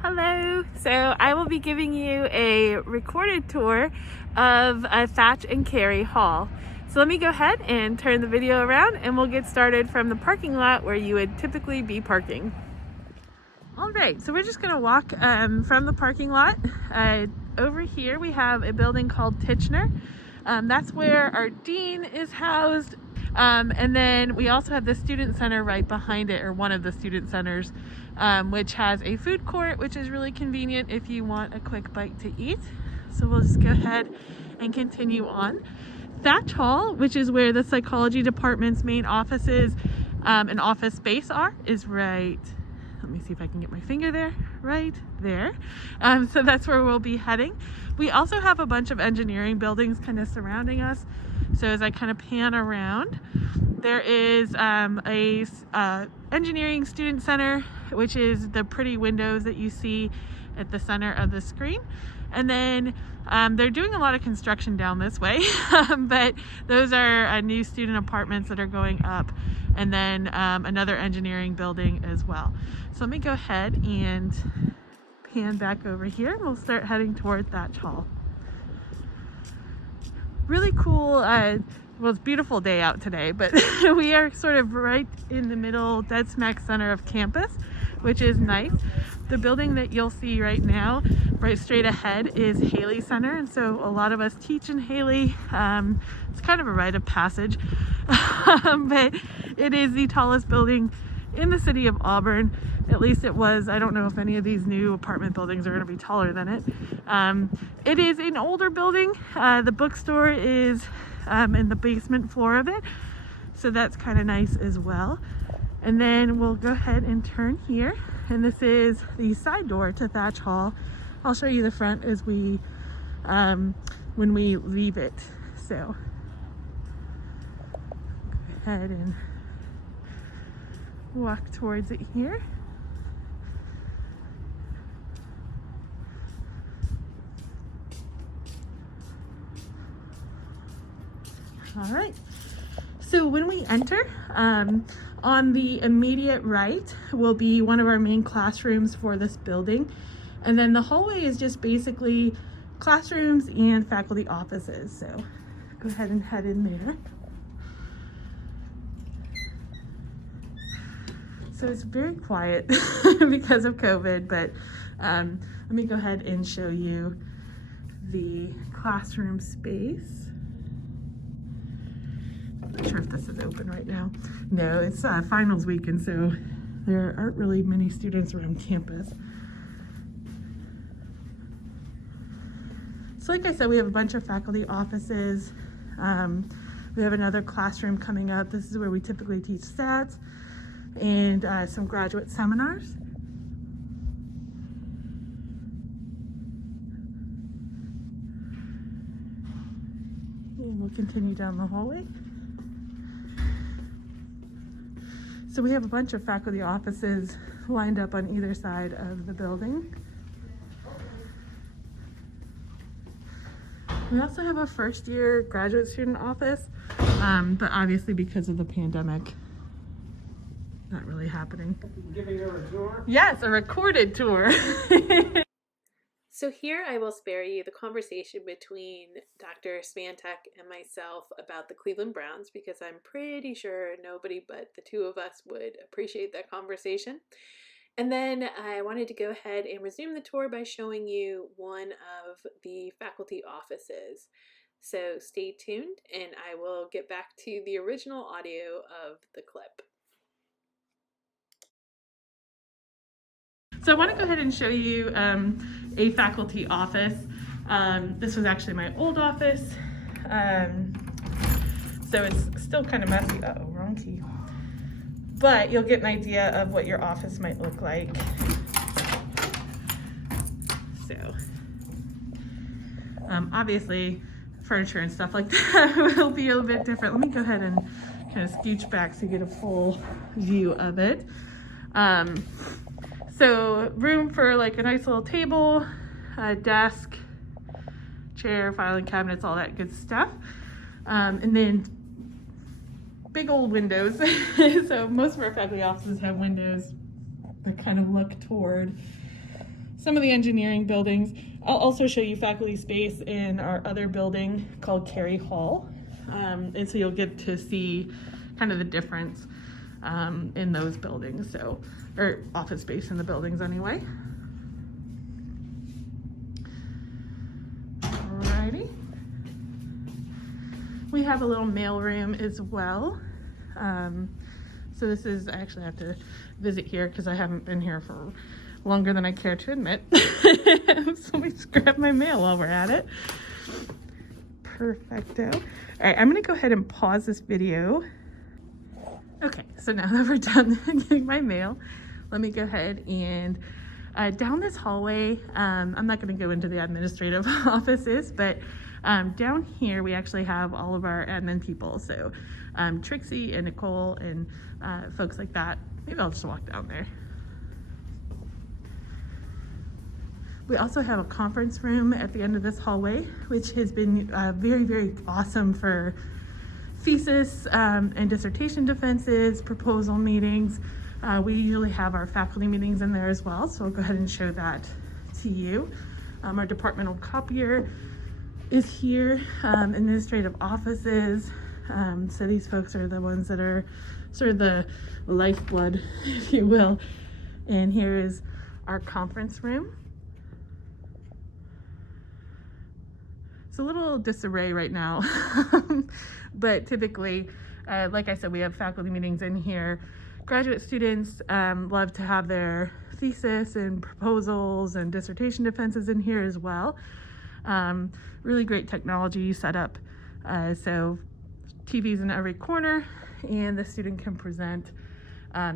Hello. So I will be giving you a recorded tour of Thach and Cary Hall. So let me go ahead and turn the video around and we'll get started from the parking lot where you would typically be parking. All right, so we're just gonna walk from the parking lot. Over here we have a building called Tichenor. That's where our dean is housed. And then we also have the student center right behind it, or one of the student centers, which has a food court, which is really convenient if you want a quick bite to eat. So we'll just go ahead and continue on. Thach Hall, which is where the psychology department's main offices and office space are, is right. Let me see if I can get my finger there, right there. So that's where we'll be heading. We also have a bunch of engineering buildings kind of surrounding us. So as I kind of pan around, there is a engineering student center, which is the pretty windows that you see at the center of the screen. And then they're doing a lot of construction down this way, but those are new student apartments that are going up, and then another engineering building as well. So let me go ahead and pan back over here. We'll start heading toward Thach Hall. Really cool. Well, it's a beautiful day out today, but we are sort of right in the middle, dead smack center of campus, which is nice. The building that you'll see right now, right straight ahead, is Haley Center, and so a lot of us teach in Haley. It's kind of a rite of passage, but it is the tallest building in the city of Auburn. At least it was. I don't know if any of these new apartment buildings are going to be taller than it. It is an older building. The bookstore is in the basement floor of it, so that's kind of nice as well. And then we'll go ahead and turn here, and this is the side door to Thach Hall. I'll show you the front as we when we leave it. So go ahead and walk towards it here. All right, so when we enter, on the immediate right will be one of our main classrooms for this building. And then the hallway is just basically classrooms and faculty offices. So go ahead and head in there. So it's very quiet because of COVID, but let me go ahead and show you the classroom space. Not sure if this is open right now. No, it's finals week, and so there aren't really many students around campus. So like I said, we have a bunch of faculty offices. We have another classroom coming up. This is where we typically teach stats and some graduate seminars. And we'll continue down the hallway. So we have a bunch of faculty offices lined up on either side of the building. We also have a first year graduate student office, but obviously because of the pandemic, not really happening. Giving her a tour? Yes, a recorded tour. So here I will spare you the conversation between Dr. Thach and myself about the Cleveland Browns, because I'm pretty sure nobody but the two of us would appreciate that conversation. And then I wanted to go ahead and resume the tour by showing you one of the faculty offices. So stay tuned and I will get back to the original audio of the clip. So I want to go ahead and show you a faculty office. This was actually my old office. So it's still kind of messy. Uh-oh, wrong key. But you'll get an idea of what your office might look like. So obviously furniture and stuff like that will be a little bit different. Let me go ahead and kind of scooch back so you get a full view of it. So room for like a nice little table, a desk, chair, filing cabinets, all that good stuff. And then big old windows. So most of our faculty offices have windows that kind of look toward some of the engineering buildings. I'll also show you faculty space in our other building called Cary Hall. And so you'll get to see kind of the difference in those buildings, so, or office space in the buildings anyway. Alrighty. We have a little mail room as well. So this is, I actually have to visit here because I haven't been here for longer than I care to admit. So let me just grab my mail while we're at it. Perfecto. All right, I'm gonna go ahead and pause this video. Okay, so now that we're done getting my mail, let me go ahead and down this hallway, I'm not gonna go into the administrative offices, but down here we actually have all of our admin people. So Trixie and Nicole and folks like that. Maybe I'll just walk down there. We also have a conference room at the end of this hallway, which has been very, very awesome for thesis and dissertation defenses, proposal meetings. We usually have our faculty meetings in there as well, so I'll go ahead and show that to you. Our departmental copier is here, administrative offices. So these folks are the ones that are sort of the lifeblood, if you will. And here is our conference room. It's a little disarray right now, but typically, like I said, we have faculty meetings in here. Graduate students love to have their thesis and proposals and dissertation defenses in here as well. Really great technology set up. So TVs in every corner, and the student can present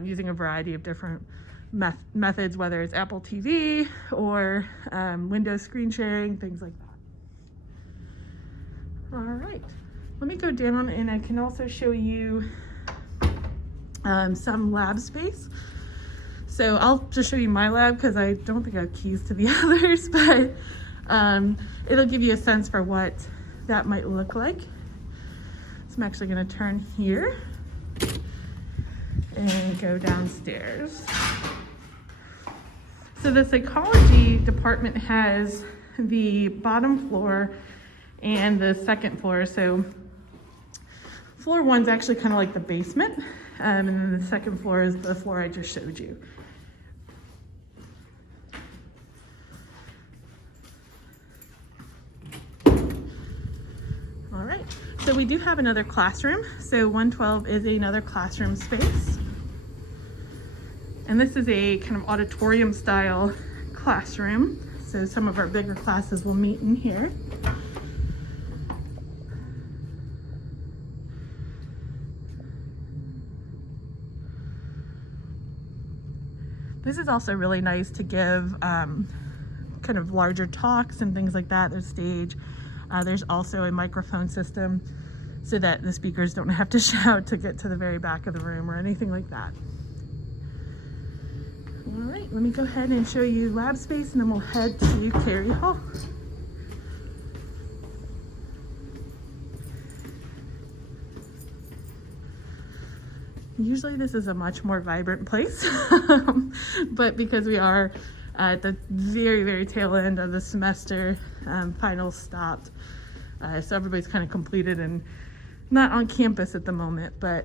using a variety of different methods, whether it's Apple TV or Windows screen sharing, things like that. All right, let me go down and I can also show you some lab space. So I'll just show you my lab because I don't think I have keys to the others, but it'll give you a sense for what that might look like. So I'm actually going to turn here and go downstairs. So the psychology department has the bottom floor and the second floor. So floor one's actually kind of like the basement, and then the second floor is the floor I just showed you. All right, so we do have another classroom. So 112 is another classroom space. And this is a kind of auditorium style classroom. So some of our bigger classes will meet in here. This is also really nice to give kind of larger talks and things like that. There's stage. There's also a microphone system so that the speakers don't have to shout to get to the very back of the room or anything like that. All right, let me go ahead and show you lab space and then we'll head to Cary Hall. Usually this is a much more vibrant place, but because we are at the very, very tail end of the semester, finals stopped. So everybody's kind of completed and not on campus at the moment, but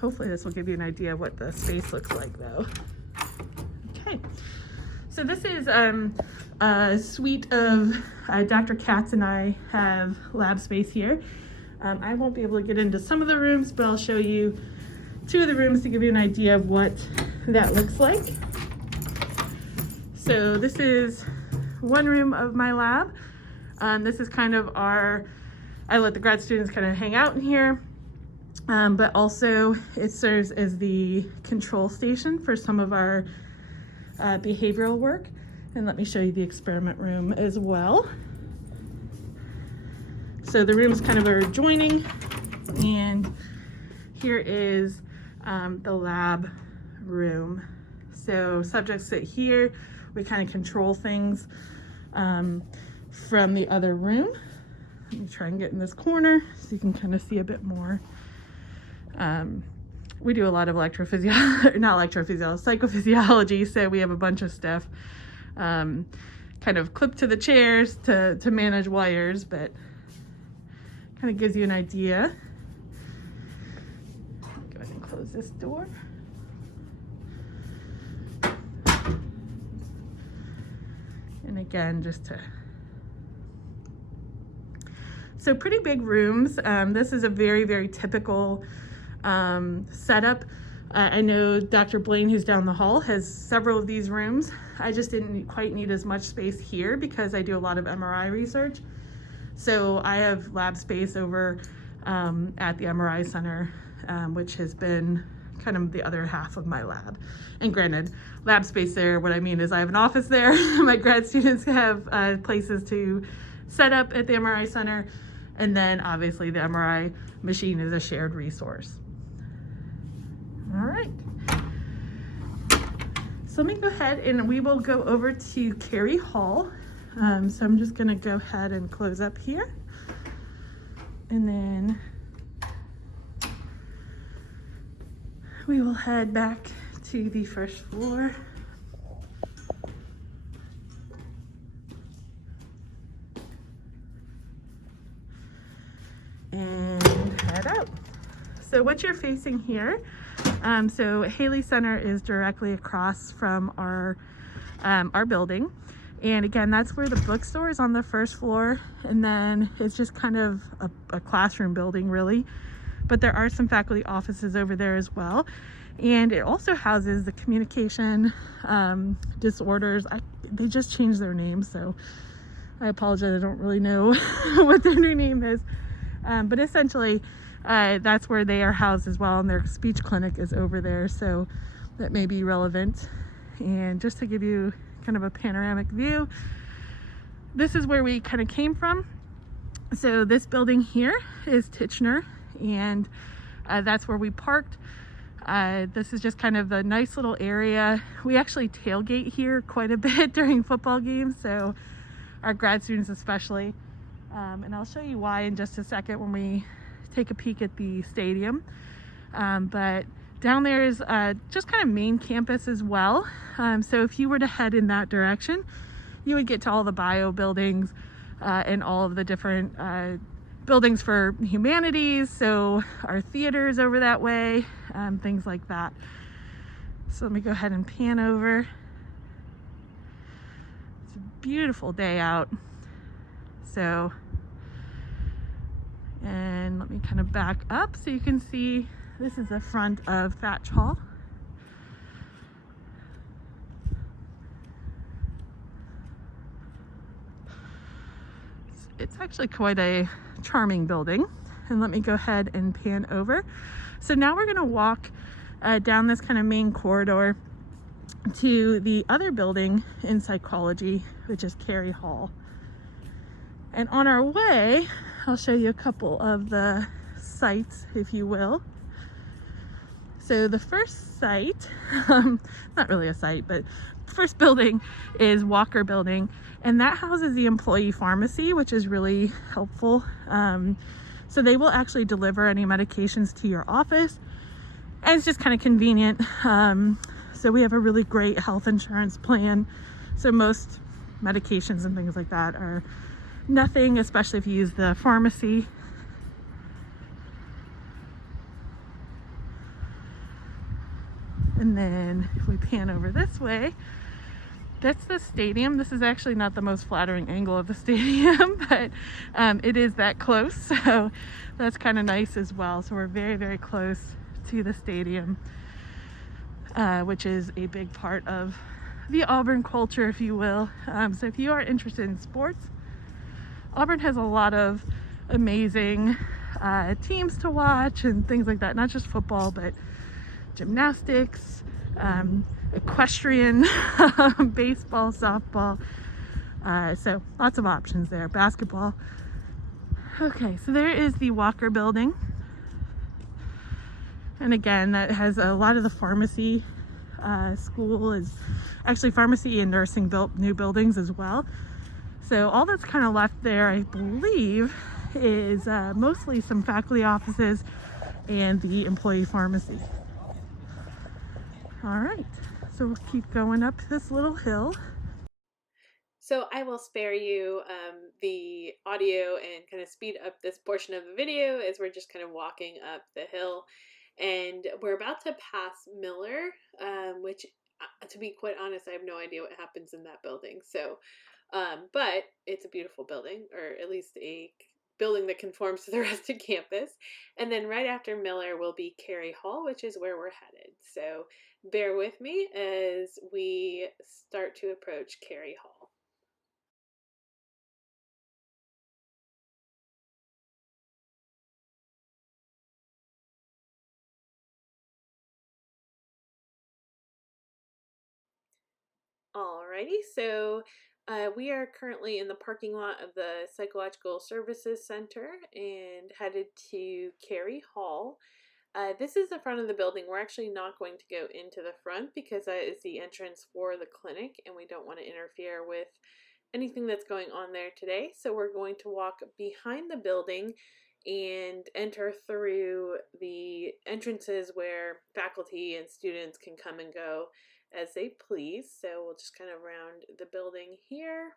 hopefully this will give you an idea of what the space looks like though. Okay, so this is a suite of, Dr. Katz and I have lab space here. I won't be able to get into some of the rooms, but I'll show you two of the rooms to give you an idea of what that looks like. So this is one room of my lab. This is kind of our, I let the grad students kind of hang out in here, but also it serves as the control station for some of our behavioral work. And let me show you the experiment room as well. So the rooms kind of are adjoining, and here is the lab room. So subjects sit here. We kind of control things from the other room. Let me try and get in this corner so you can kind of see a bit more. we do a lot of electrophysiology, not electrophysiology, psychophysiology. So we have a bunch of stuff kind of clipped to the chairs to manage wires, but kind of gives you an idea. Go ahead and close this door. And again, so pretty big rooms. This is a very, very typical setup. I know Dr. Blaine, who's down the hall, has several of these rooms. I just didn't quite need as much space here because I do a lot of MRI research. So I have lab space over at the MRI center, which has been kind of the other half of my lab. And granted, lab space there, what I mean is I have an office there. My grad students have places to set up at the MRI center. And then obviously the MRI machine is a shared resource. All right. So let me go ahead and we will go over to Cary Hall. So I'm just gonna go ahead and close up here. And then we will head back to the first floor. And head out. So what you're facing here, so Haley Center is directly across from our building. And again, that's where the bookstore is on the first floor. And then it's just kind of a classroom building really. But there are some faculty offices over there as well. And it also houses the communication disorders. They just changed their name, so I apologize. I don't really know what their new name is. But essentially, that's where they are housed as well. And their speech clinic is over there. So that may be relevant. And just to give you kind of a panoramic view, this is where we kind of came from. So this building here is Tichenor, and that's where we parked. This is just kind of a nice little area. We actually tailgate here quite a bit during football games, so our grad students especially. And I'll show you why in just a second when we take a peek at the stadium. But down there is just kind of main campus as well. So if you were to head in that direction, you would get to all the bio buildings and all of the different buildings for humanities. So our theaters over that way, things like that. So let me go ahead and pan over. It's a beautiful day out. So, and let me kind of back up so you can see this is the front of Thach Hall. It's actually quite a charming building. And let me go ahead and pan over. So now we're going to walk down this kind of main corridor to the other building in psychology, which is Cary Hall. And on our way, I'll show you a couple of the sites, if you will. So the first site, not really a site, but first building is Walker Building, and that houses the employee pharmacy, which is really helpful. So they will actually deliver any medications to your office, and it's just kind of convenient. So we have a really great health insurance plan. So most medications and things like that are nothing, especially if you use the pharmacy. And then if we pan over this way, that's the stadium. This is actually not the most flattering angle of the stadium, but it is that close. So that's kind of nice as well. So we're very, very close to the stadium, which is a big part of the Auburn culture, if you will. So if you are interested in sports, Auburn has a lot of amazing teams to watch and things like that. Not just football, but gymnastics, equestrian, baseball, softball. So lots of options there. Basketball. Okay, so there is the Walker Building. And again, that has a lot of the pharmacy school is actually pharmacy and nursing built new buildings as well. So all that's kind of left there, I believe, is mostly some faculty offices and the employee pharmacy. All right, so we'll keep going up this little hill. So I will spare you the audio and kind of speed up this portion of the video as we're just kind of walking up the hill. And we're about to pass Miller, which, to be quite honest, I have no idea what happens in that building. So, but it's a beautiful building, or at least a building that conforms to the rest of campus. And then right after Miller will be Cary Hall, which is where we're headed. So bear with me as we start to approach Cary Hall. Alrighty, so we are currently in the parking lot of the Psychological Services Center and headed to Cary Hall. This is the front of the building. We're actually not going to go into the front because that is the entrance for the clinic and we don't want to interfere with anything that's going on there today. So we're going to walk behind the building and enter through the entrances where faculty and students can come and go as they please. So we'll just kind of round the building here.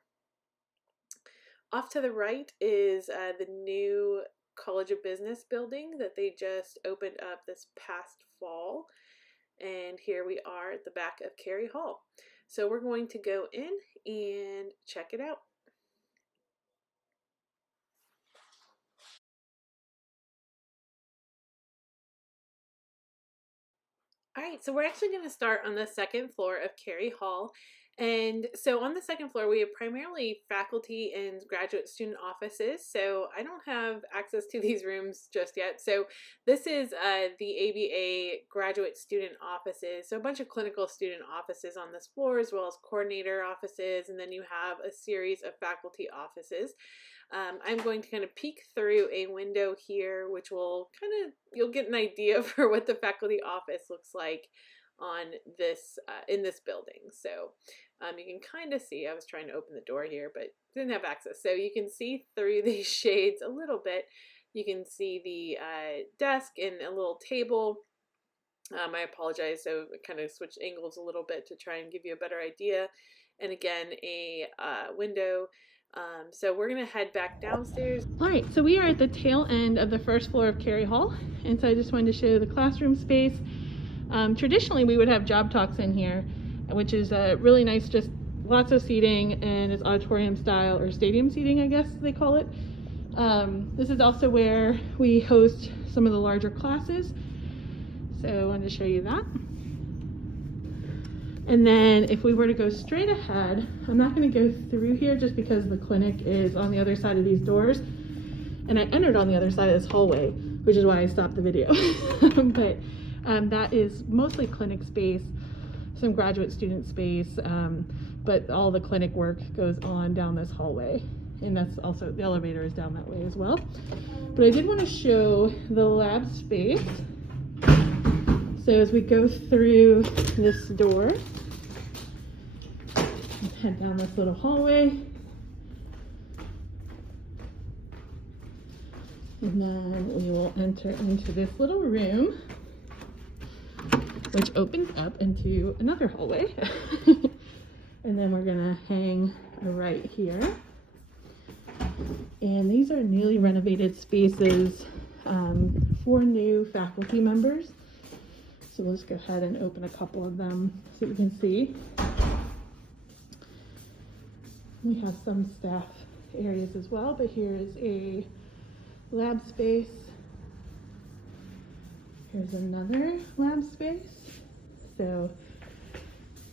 Off to the right is the new College of Business building that they just opened up this past fall. And here we are at the back of Cary Hall. So we're going to go in and check it out. All right, so we're actually going to start on the second floor of Cary Hall. And so on the second floor, we have primarily faculty and graduate student offices. So I don't have access to these rooms just yet. So this is the ABA graduate student offices. So a bunch of clinical student offices on this floor, as well as coordinator offices. And then you have a series of faculty offices. I'm going to kind of peek through a window here, which will you'll get an idea for what the faculty office looks like on this, in this building. So you can kind of see, I was trying to open the door here, but didn't have access. So you can see through these shades a little bit. You can see the desk and a little table. I apologize, so I kind of switched angles a little bit to try and give you a better idea. And again, a window. So we're going to head back downstairs. All right, so we are at the tail end of the first floor of Cary Hall. And so I just wanted to show you the classroom space. Traditionally, we would have job talks in here, which is really nice, just lots of seating, and it's auditorium style, or stadium seating, I guess they call it. This is also where we host some of the larger classes. So I wanted to show you that. And then if we were to go straight ahead, I'm not going to go through here just because the clinic is on the other side of these doors. And I entered on the other side of this hallway, which is why I stopped the video. But that is mostly clinic space, some graduate student space, but all the clinic work goes on down this hallway. And that's also, the elevator is down that way as well. But I did want to show the lab space. So as we go through this door, head down this little hallway, and then we will enter into this little room, which opens up into another hallway. And then we're gonna hang right here. And these are newly renovated spaces for new faculty members. So let's go ahead and open a couple of them so you can see. We have some staff areas as well, but here is a lab space. Here's another lab space. So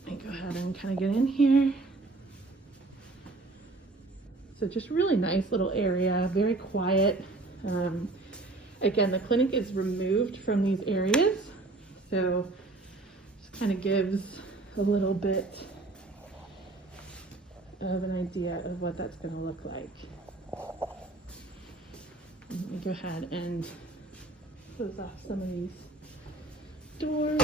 let me go ahead and kind of get in here. So just really nice little area, very quiet. Again, the clinic is removed from these areas. So just kind of gives a little bit of an idea of what that's going to look like. Let me go ahead and close off some of these doors.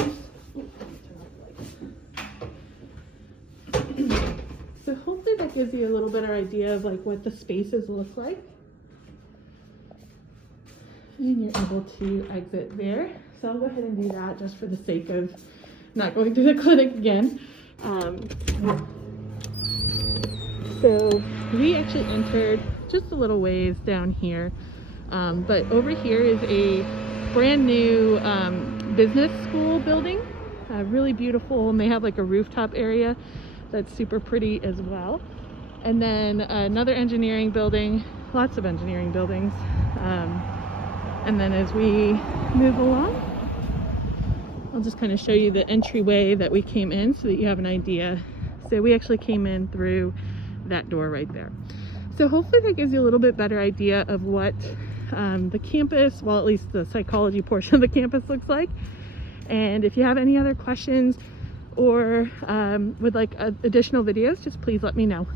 So hopefully that gives you a little better idea of like what the spaces look like. And you're able to exit there. So I'll go ahead and do that just for the sake of not going through the clinic again. So we actually entered just a little ways down here, but over here is a brand new business school building, really beautiful, and they have like a rooftop area that's super pretty as well. And then another engineering building, lots of engineering buildings. And then as we move along, I'll just kind of show you the entryway that we came in so that you have an idea. So we actually came in through that door right there. So hopefully that gives you a little bit better idea of what the campus, well, at least the psychology portion of the campus looks like. And if you have any other questions or would like additional videos, just please let me know.